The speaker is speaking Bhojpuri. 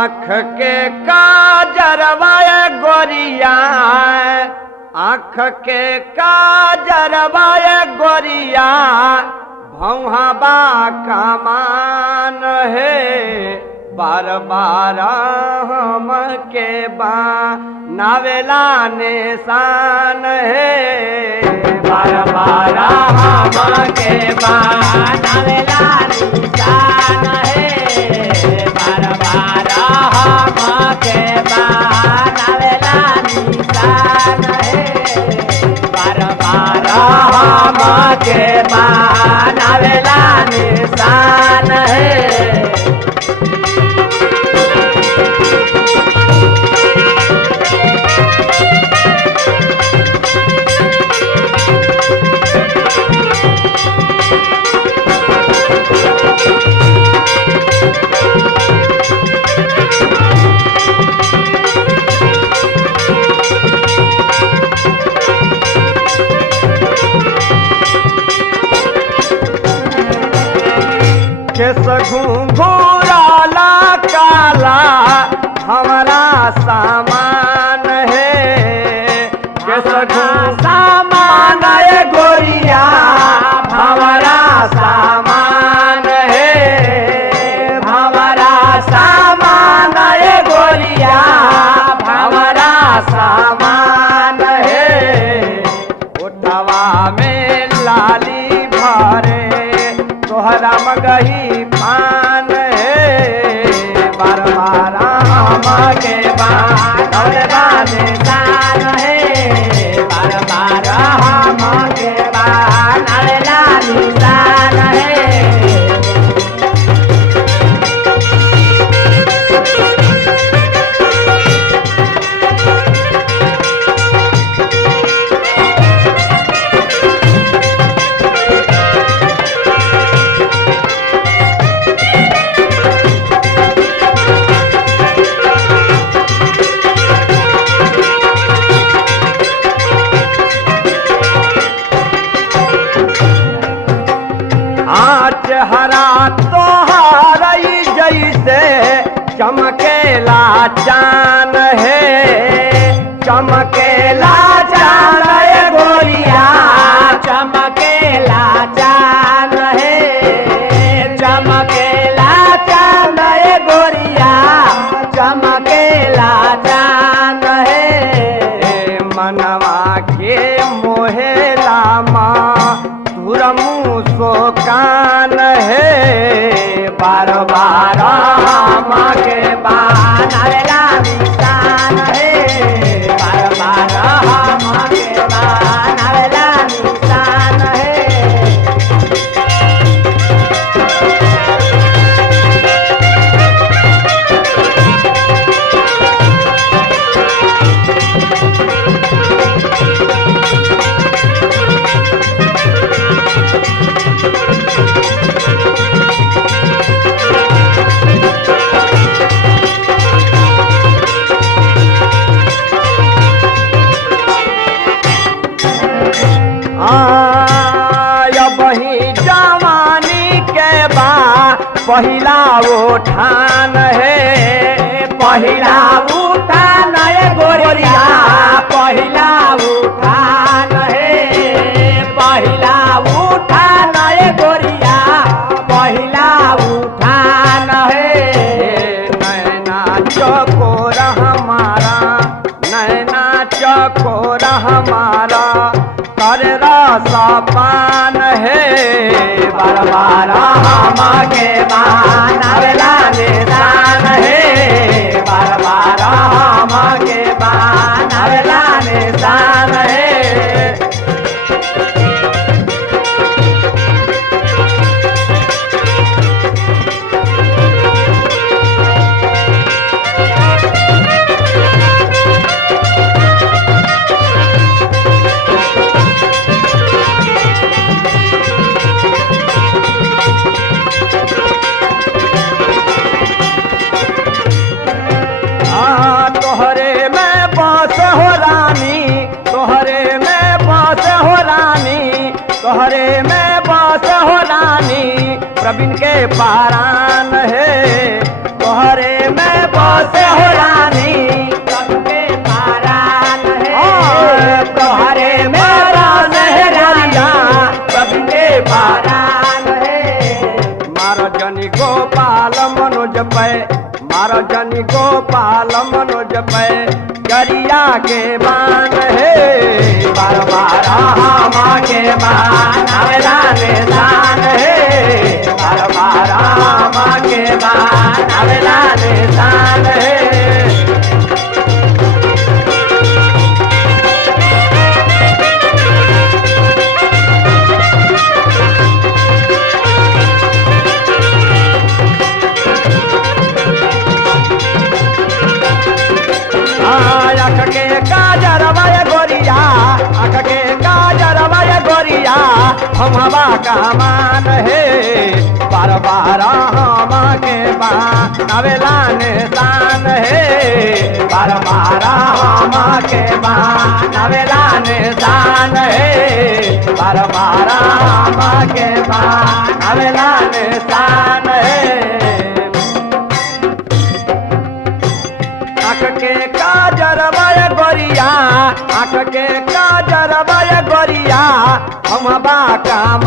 आँख के काजरवाए गोरिया, आँख के काजरवाए गोरिया, भौहाबा कमान है, बार बार हम के बा नावेला निशान है, बार बार हम के बा नावेला निशान है, बार बार हम के बा नावेला निशान है, बार बार हम के बा नावेला निशान है। केस घुंघराला काला हमारा सामान है, केस सामान है गोरिया, हमारा सामान है, हमारा सामान है गोरिया, हमारा सामान है। उठवा में लाली भरे तोहरा मगही पान है, बार बार हम के बान निशान है, बार बार हम के बान निशान है। हरा तोहार जैसे चमकेला चान है, चमकेला चान है गोरिया, चमकेला चान है, चमकेला चान है गोरिया, चमकेला चान है। मनवा के मोहेला माँ सो कान है, बार बार हम के बान आवेला निशान है, बार बार हम के बान आवेला निशान है। बही जवानी के बा पहिला उठान है, पहिला उठान है गोरिया, पहिला उठान है, पहिला उठान है गोरिया, पहिला उठान है। नैना चकोर हमारा, नैना चकोर हमारा कर रसा पान है, बार बार हम के बान आवेला निशान है, बार बार हम के बान आवेला निशान है। सबिन के पारान है तोहरे में बसे हो रानी सबके पारान है तोहरे में बसे है रानी सबके पारान है मारो जनी गोपाल मनोज पे मारो जनी गोपाल मनोज पे गरिया के बान है बार बार हामा के बान आवेला निशान है बार बार हामा के बान आवेला निशान है आँख के काजर वाय गोरिया आँख के काजर वाय गोरिया हम हवा का मान है बार बार हम के बान आवेला निशान है बार बार हम के बान आवेला निशान है बार बार हम के बान आवेला निशान है आँख के काजर वाय गोरिया आँख के काजर वाय गोरिया हम बा काम